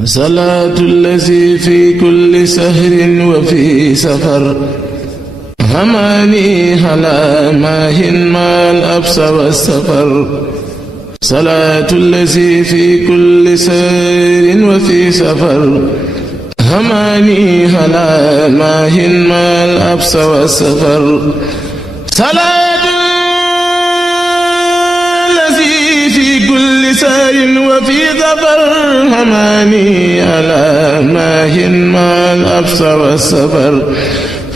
صلاة الذي في كل سهر وفي سفر هماني هلا ماهن ما الأبس والسفر. صلاة الذي في كل سهر وفي سفر هماني هلا ماهن ما الأبس والسفر. صلاة الذي في كل سهر وفي سفر هماني هلا ماهن ما الأبس والسفر.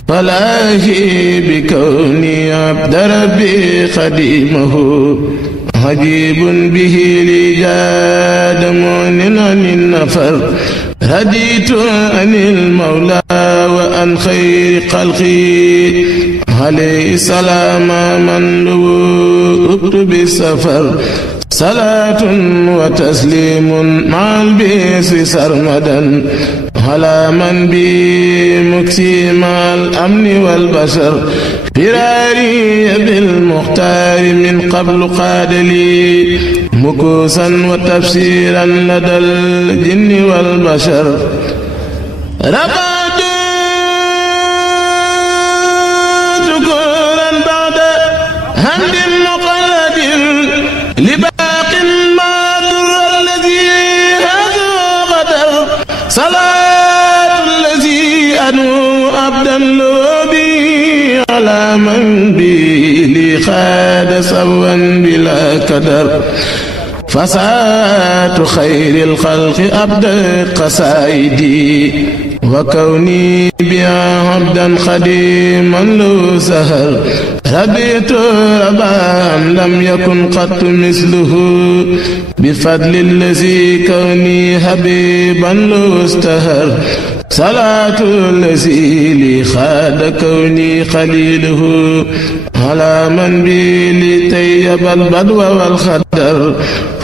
فلاهي بكوني عبد ربي خديمه عجيب به لي جاد مؤن عن النفر. هديت عن المولى وعن خير خلقي عليه السلام من لوؤت بالسفر. صلاة وتسليم مع البئس سرمدا على من بي مكسي مع الأمن والبشر. فراري بالمختار من قبل قاد لي مكوسا وتفسيرا لدى الجن والبشر. رفعت شكورا بعد حمد مقلد لباق ما در الذي هذا قدر. صلاة الذي أنو أبدا لوبي على من بي لي خاد سوا بلا كدر. فساة خير الخلق أبدت قصائدي وكوني بها عبدا خديما له سهر. ربيت ربا لم يكن قط مثله بفضل الذي كوني حبيبا له استهر. صلاة الذي لي خاد كوني خليله على من بي لطيب البدو والخدر.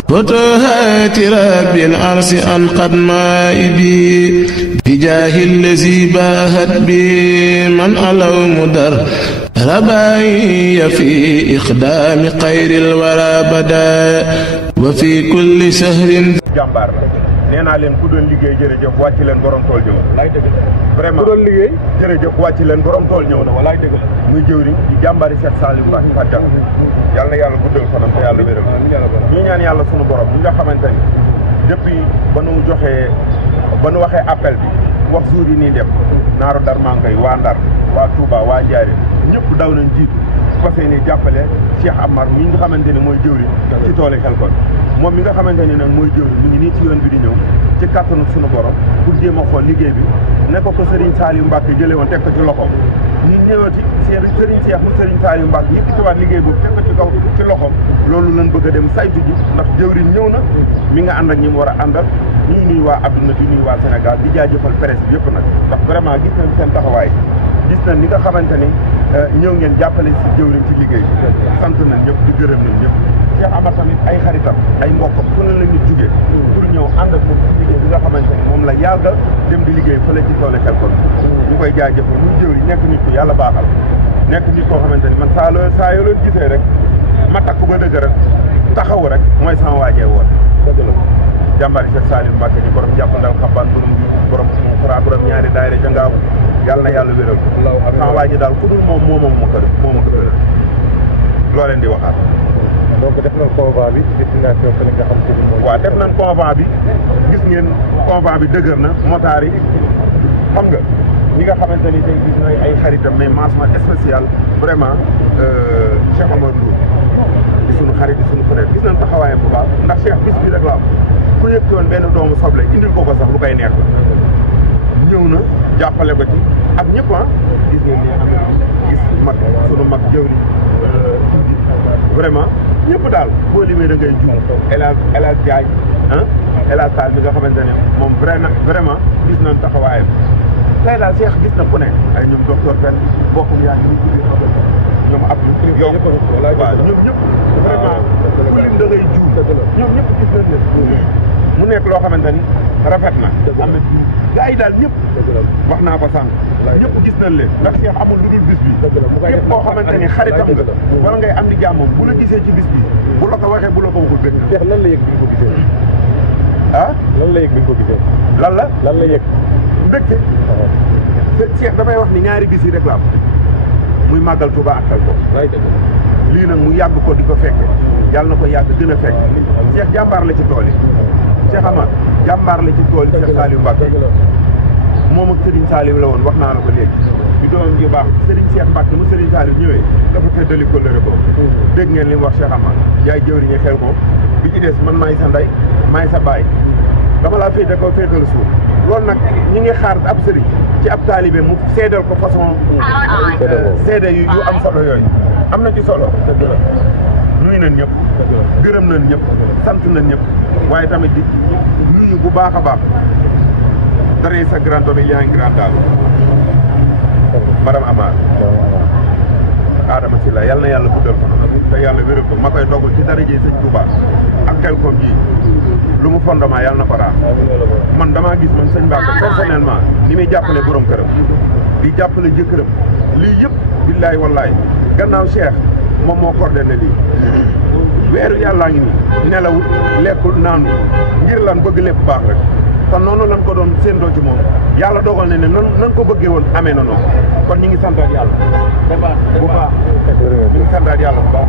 فتوحات رب العرش أنقذ مائبي بجاه الذي باهت بي من علو مدر. رباي في إخدام خير الورى بدا وفي كل شهر. jàmbaar la nee naa leen ku doon liggéey jërëjëf wàcc leen borom tool ñëw na. vraiment ku doon liggéey jërëjëf wàcc leen borom tool ñëw na. walaay dëgg la muy jëwriñ di jàmbaari Seex Saaliw Mbàkke fàttal yàlla na yàlla guddal fanam te yàlla wéral ñu ñaan yàlla sunu borom ñi nga xamante ni depuis ba nu waxee appel bi wax jour yi nii dem naaru Darmankoy waa Ndar waa Touba waa Njaaréem ñëpp daw nañ jiitu fas yéene jàppale Cheikh Amar mi nga xamante ne mooy jëwriñ ci toole Xelkom. moom mi nga xamante ne nag mooy jëwriñ mi ngi nii ci yoon bi di ñëw ci kàttanu sunu borom pour jéem a xool liggéey bi ne ko Serigne Saliou Mbacke jëlee woon teg ko ci loxoom. ñu ñëwati Serigne Cheikh mu Serigne Saliou Mbacke yëkkatiwaat liggéey boobu teg ko ci kaw ci loxoom loolu lañ bëgg a dem saytu ji ndax jëwriñ ñëw na mi nga ànd ak ñi mu war a àndal. ñu nuyu waa adduna di nuyu waa Sénégal di jaajëfal presse bi yëpp nag ndax vraiment gis nañ seen taxawaay gis nañ ni nga xamante ni ñëw ngeen jàppale si jëwriñ ci liggéey bi sant nañ ñëpp di gërëm nañ ñëpp. Cheikh Amar tamit ay xaritam ay mbokkam fu ne la nit jugee pour ñëw ànd ak moom ci liggéey bi nga xamante ni moom la yàgg dem di liggéey fële ci toole Xelkom ñu koy jaajëfal muy jëwriñ nekk nit ku yàlla baaxal nekk nit koo xamante ni man saa yoo leen gisee rek ma takku ba dëgg rek taxawu rek mooy sama waajee woon. jàmbaari Seex Saaliw Mbàkke ni borom jàppandal xambaan borom xura borom ñaari daayira ca ngaaw yàlla na yàlla wéral sama waa ji daal ku dul moom moo ma ko wéral loo leen di waxaat. donc def nañ convoi bi destination fële nga xam te ni mooy. waaw def nañ convoi bi gis ngeen convoi bi dëgër na motaar yi xam nga ñi nga xamante ni tey gis nañ ay xaritam mais mention spéciale vraiment Cheikh Omar Ndour di sunu xarit di sunu frère gis nañ taxawaayam bu baax ndax Cheikh bis bi rek la am ku yëg woon benn doomu soble indil ko sax lu koy neex la ñëw na jàppale ko ci ak ñëpp gis ngeen ne am gis mag sunu mag jëwri tuuti vraiment ñëpp daal boo limee da ngay juum El Hadj Diagne El Hadj Tall mi nga xamante ne moom vraiment gis nañ taxawaayam tey daal Cheikh gis na ku ne ay ñoom docteur Pène bokkum yaa ngi ñu ñoom ab yow waaw ñoom ñëpp vraiment ku lim da ngay juum ñoom ñëpp gis nañ leen mu nekk loo xamante ni rafet na am na gars yi daal ñëpp wax naa ko sànq ñëpp gis nañ leen ndax Cheikh amul lu dul bis bi képp koo xamante ni xaritam nga wala ngay am di jàmmam bu la gisee ci bis bi bu la ko waxee bu la ko waxul dëgg Cheikh lan la yëg bi nga ko gisee ah lan la yëg bi nga ko gisee lan la yëg mbégte Cheikh damay wax ni ñaari bis yi rek la am muy màggal Touba ak Xelkom lii nag mu yàgg ko di ko fekke yàlla na ko yàgg gën a fekk Cheikh jàmbaar la ci tool yi Cheikh Amar jàmbaar la ci tool yi Cheikh Saliou Mbacké moom ak Serigne Saliou la woon wax naa la ko léegi bi doomam ji baax Serigne Cheikh Mbacké mu Serigne Saliou ñëwee dafa feddali kóllëre ko dégg ngeen li mu wax Cheikh Amar yaay jëwriñu Xelkom bi ci des man maay sa ndey maay sa baay dama laa féete ko féetal suuf loolu nag ñi ngi xaar ab sëriñ ci ab taalibe mu seedal ko façon seede yu am solo yooyu am na ci solo nuyu nañ ñëpp gërëm nañ ñëpp sant nañ ñëpp waaye tamit di nuyu bu baax a baax dara sa grand homme yaa ngi grand dame madame Amar Adama Sylla yal na yàlla guddal ko te yàlla wéral ko ma koy dogal ci daraje sëñ Touba ak Xelkom ji lu mu fondement yàlla na ko raam man damaa gis man sëñ Mbacké personnellement ni muy jàppale borom këram di jàppale jëkkëram lii yëpp billaay wallaay gannaaw Cheikh moom moo coordonné lii weeru yàllaa ngi nii nelawul lekkul naanu ngir lan bëgg lépp baax rek kon noonu lan ko doon séentoo ci moom yàlla dogal na ne nan ko bëggee woon amee na noonu kon ñi ngi santaat yàlla bu baax ñi ngi santaat yàlla bu baax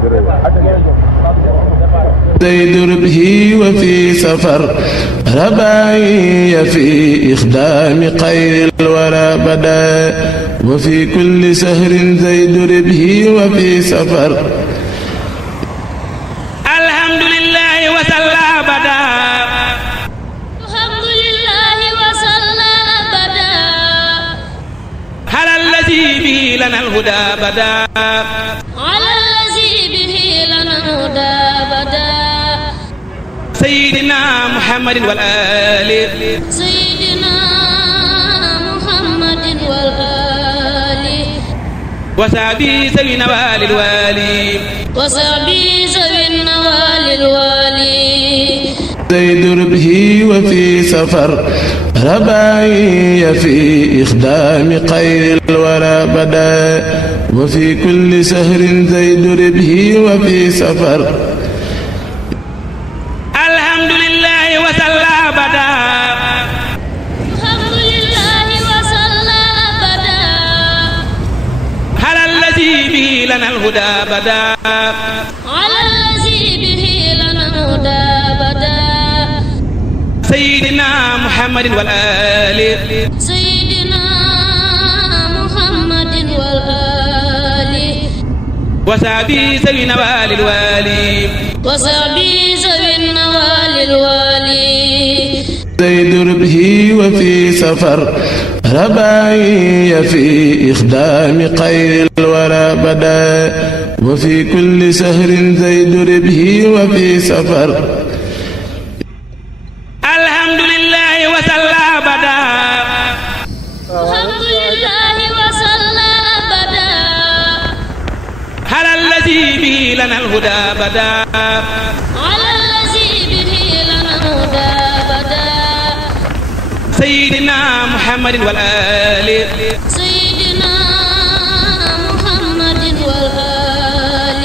زيد ربه وفي سفر رباعي في إخدام خير الورى بدا وفي كل سهر زيد ربه وفي سفر الحمد لله وصلى بدا الحمد لله وصلى بدا على الذي به لنا الهدى بدا على الذي به لنا الهدى بدا سيدنا محمد والآل سيدنا محمد والآل وصحبه ذوي النوال الوالي وصحبه ذوي النوال الوالي زيد ربه وفي سفر رباعي في إخدام خير الورى بدا وفي كل سهر زيد ربه وفي سفر الحمد لله وصلى بدا الحمد لله وصلى بدا على الذي به لنا الهدى بدا على الذي به لنا الهدى بدا سيدنا محمد والآل سيدنا محمد والآل وصحبه ذوي النوال الوالي وصحبه ذوي النوال الوالي زيد ربه وفي سفر رباعي في إخدام خير الورى بدا وفي كل سهر زيد ربه وفي سفر الحمد لله وصلى بدا الحمد لله وصلى بدا على الذي به لنا الهدى بدا على الذي به لنا الهدى بدا سيدنا محمد والآل سيدنا محمد والآل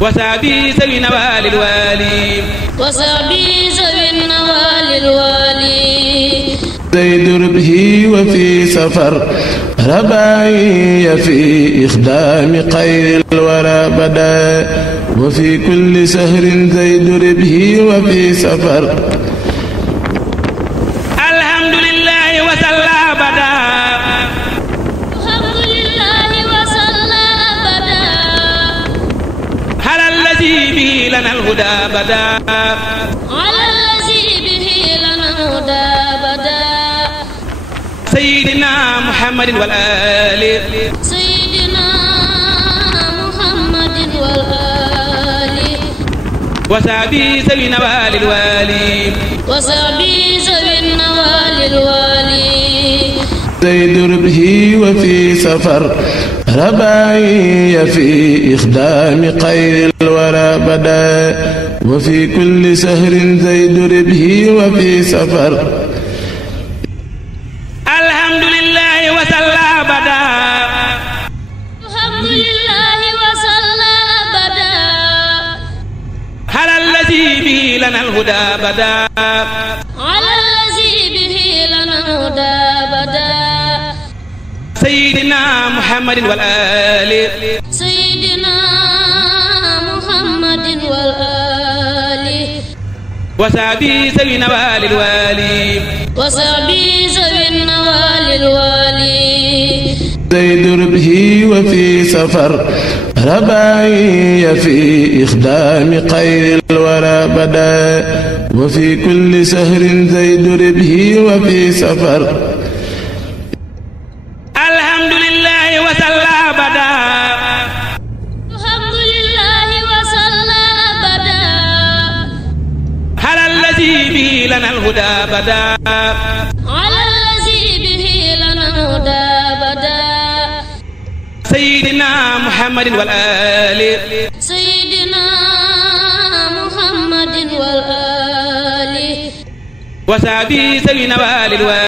وصحبه ذوي النوال الوالي وصحبه ذوي النوال الوالي زيد ربه وفي سفر رباعي في إخدام خير الورى بدا وفي كل سهر زيد ربه وفي سفر الحمد لله وصلى بدا الحمد لله وصلى بدا على الذي به لنا الهدى بدا على الذي به لنا الهدى بدا سيدنا محمد والآل سيدنا محمد والآل وصحبه ذوي النوال الوالي وصحبه ذوي النوال الوالي زيد ربه وفي سفر رباعي في إخدام خير الورى بدا وفي كل سهر زيد ربه وفي سفر الحمد لله وصلى بدا الحمد لله وصلى بدا على الذي به لنا الهدى بدا على الذي به محمد والآل سيدنا محمد والآل وصحبه ذوي النوال الوالي وصحبه ذوي النوال الوالي زيد ربه وفي سفر رباعي في إخدام خير الورى بدا وفي كل سهر زيد ربه وفي سفر الحمد لله وصلى أبدا الحمد لله وصلى أبدا على الذي به لنا الهدى بدا على الذي به لنا الهدى بدا سيدنا محمد والآل سيدنا محمد والآل وصحبه ذوي النوال الوالي